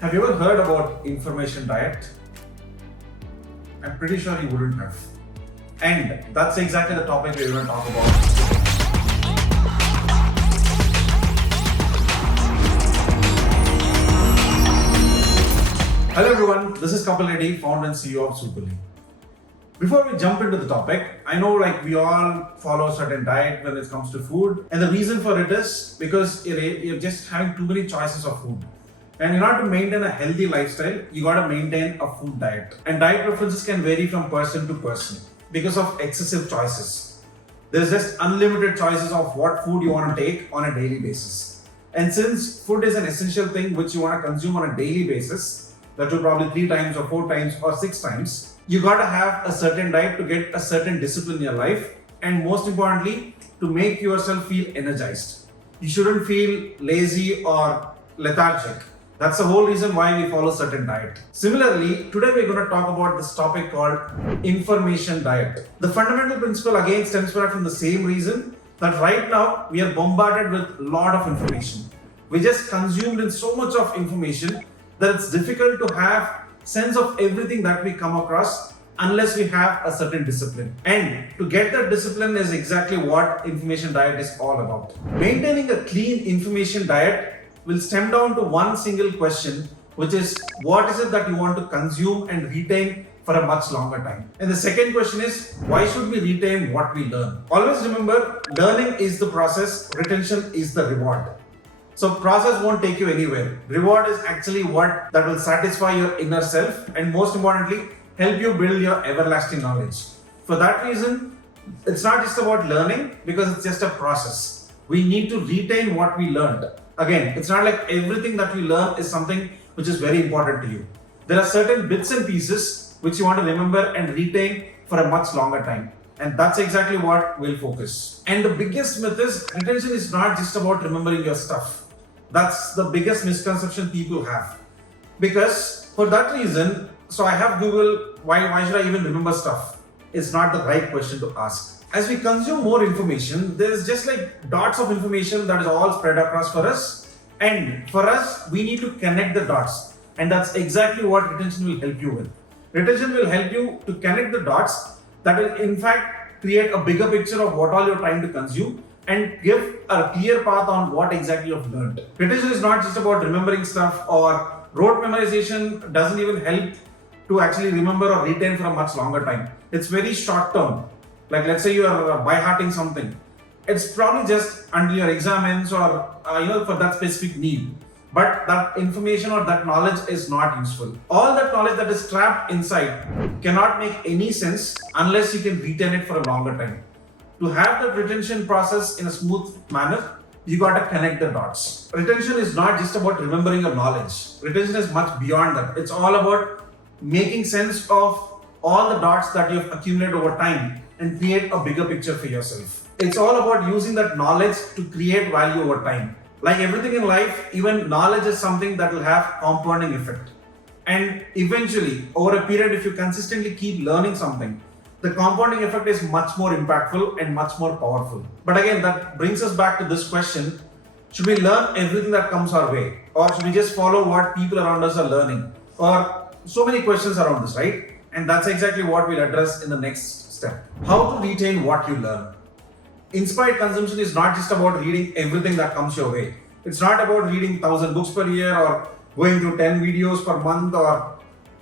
Have you ever heard about information diet? I'm pretty sure you wouldn't have. And that's exactly the topic we're going to talk about. Hello everyone, this is Kapil Reddy, founder and CEO of Superly. Before we jump into the topic, I know we all follow a certain diet when it comes to food, and the reason for it is because you're just having too many choices of food. And in order to maintain a healthy lifestyle, you gotta maintain a food diet. And diet preferences can vary from person to person because of excessive choices. There's just unlimited choices of what food you want to take on a daily basis. And since food is an essential thing which you want to consume on a daily basis, that will probably 3 times or 4 times or 6 times, you gotta have a certain diet to get a certain discipline in your life, and most importantly, to make yourself feel energized. You shouldn't feel lazy or lethargic. That's the whole reason why we follow certain diet. Similarly, today we're going to talk about this topic called information diet. The fundamental principle again stems from the same reason that right now we are bombarded with a lot of information. We just consumed in so much of information that it's difficult to have sense of everything that we come across unless we have a certain discipline. And to get that discipline is exactly what information diet is all about. Maintaining a clean information diet will stem down to one single question, which is what is it that you want to consume and retain for a much longer time? And the second question is, why should we retain what we learn? Always remember, learning is the process, retention is the reward. So process won't take you anywhere. Reward is actually what that will satisfy your inner self and most importantly, help you build your everlasting knowledge. For that reason, it's not just about learning because it's just a process. We need to retain what we learned. Again, it's not like everything that we learn is something which is very important to you. There are certain bits and pieces which you want to remember and retain for a much longer time. And that's exactly what we'll focus. And the biggest myth is retention is not just about remembering your stuff. That's the biggest misconception people have. Because for that reason, so I have Google, why should I even remember stuff? It's not the right question to ask. As we consume more information, there's just dots of information that is all spread across for us. And for us, we need to connect the dots. And that's exactly what retention will help you with. Retention will help you to connect the dots that will in fact create a bigger picture of what all you're trying to consume and give a clear path on what exactly you've learned. Retention is not just about remembering stuff, or rote memorization doesn't even help to actually remember or retain for a much longer time. It's very short term. Let's say you are by-hearting something. It's probably just until your exam ends or for that specific need. But that information or that knowledge is not useful. All that knowledge that is trapped inside cannot make any sense unless you can retain it for a longer time. To have that retention process in a smooth manner, you got to connect the dots. Retention is not just about remembering your knowledge. Retention is much beyond that. It's all about making sense of all the dots that you've accumulated over time and create a bigger picture for yourself. It's all about using that knowledge to create value over time. Like everything in life, even knowledge is something that will have compounding effect. And eventually, over a period, if you consistently keep learning something, the compounding effect is much more impactful and much more powerful. But again, that brings us back to this question: should we learn everything that comes our way? Or should we just follow what people around us are learning? Or so many questions around this, right? And that's exactly what we'll address in the next step. How to retain what you learn. Inspired consumption is not just about reading everything that comes your way. It's not about reading 1,000 books per year or going through 10 videos per month or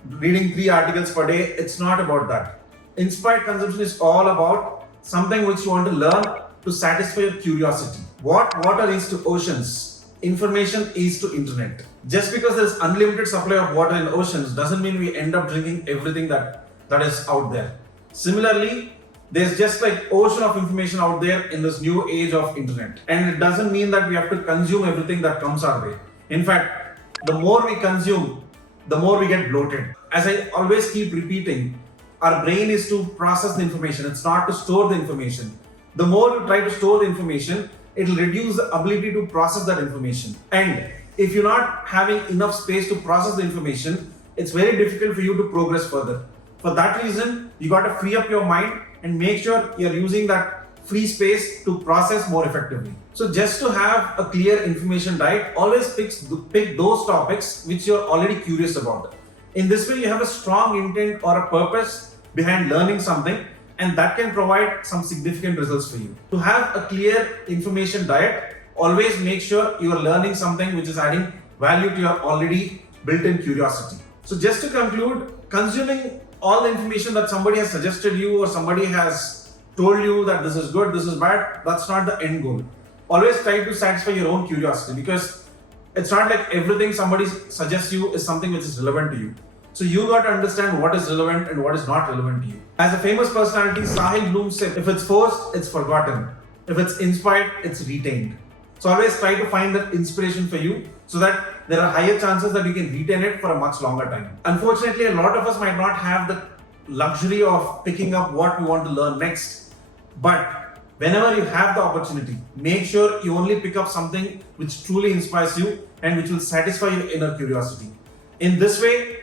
reading 3 articles per day. It's not about that. Inspired consumption is all about something which you want to learn to satisfy your curiosity. What water is to oceans, information is to internet. Just because there is unlimited supply of water in oceans doesn't mean we end up drinking everything that is out there. Similarly, there's just ocean of information out there in this new age of internet. And it doesn't mean that we have to consume everything that comes our way. In fact, the more we consume, the more we get bloated. As I always keep repeating, our brain is to process the information. It's not to store the information. The more you try to store the information, it will reduce the ability to process that information. And if you're not having enough space to process the information, it's very difficult for you to progress further. For that reason, you got to free up your mind and make sure you're using that free space to process more effectively. So just to have a clear information diet, always pick those topics which you're already curious about. In this way, you have a strong intent or a purpose behind learning something, and that can provide some significant results for you. To have a clear information diet, always make sure you are learning something which is adding value to your already built-in curiosity. So just to conclude, consuming all the information that somebody has suggested you or somebody has told you that this is good, this is bad, that's not the end goal. Always try to satisfy your own curiosity, because it's not like everything somebody suggests you is something which is relevant to you. So you got to understand what is relevant and what is not relevant to you. As a famous personality, Sahil Bloom said, if it's forced, it's forgotten. If it's inspired, it's retained. So always try to find that inspiration for you, so that there are higher chances that you can retain it for a much longer time. Unfortunately, a lot of us might not have the luxury of picking up what we want to learn next. But whenever you have the opportunity, make sure you only pick up something which truly inspires you and which will satisfy your inner curiosity. In this way,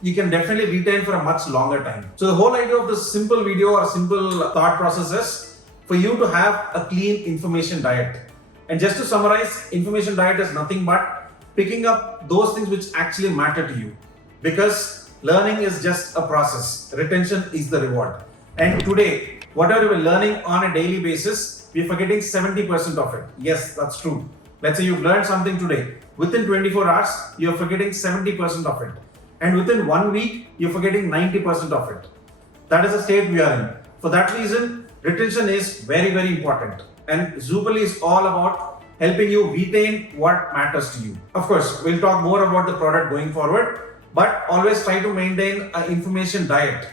you can definitely retain for a much longer time. So the whole idea of this simple video or simple thought process is for you to have a clean information diet. And just to summarize, information diet is nothing but picking up those things which actually matter to you. Because learning is just a process. Retention is the reward. And today, whatever you are learning on a daily basis, we are forgetting 70% of it. Yes, that's true. Let's say you've learned something today. Within 24 hours, you're forgetting 70% of it. And within 1 week, you're forgetting 90% of it. That is the state we are in. For that reason, retention is very, very important. And Zoopally is all about helping you retain what matters to you. Of course, we'll talk more about the product going forward, but always try to maintain an information diet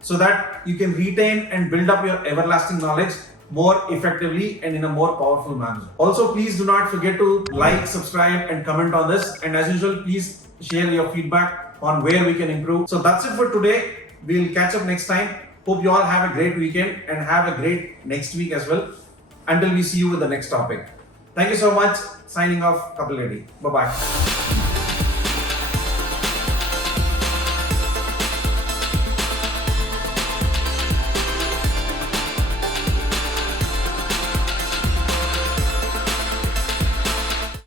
so that you can retain and build up your everlasting knowledge more effectively and in a more powerful manner. Also, please do not forget to like, subscribe, and comment on this. And as usual, please share your feedback on where we can improve. So that's it for today. We'll catch up next time. Hope you all have a great weekend and have a great next week as well. Until we see you with the next topic. Thank you so much. Signing off, Kapil Reddy. Bye-bye.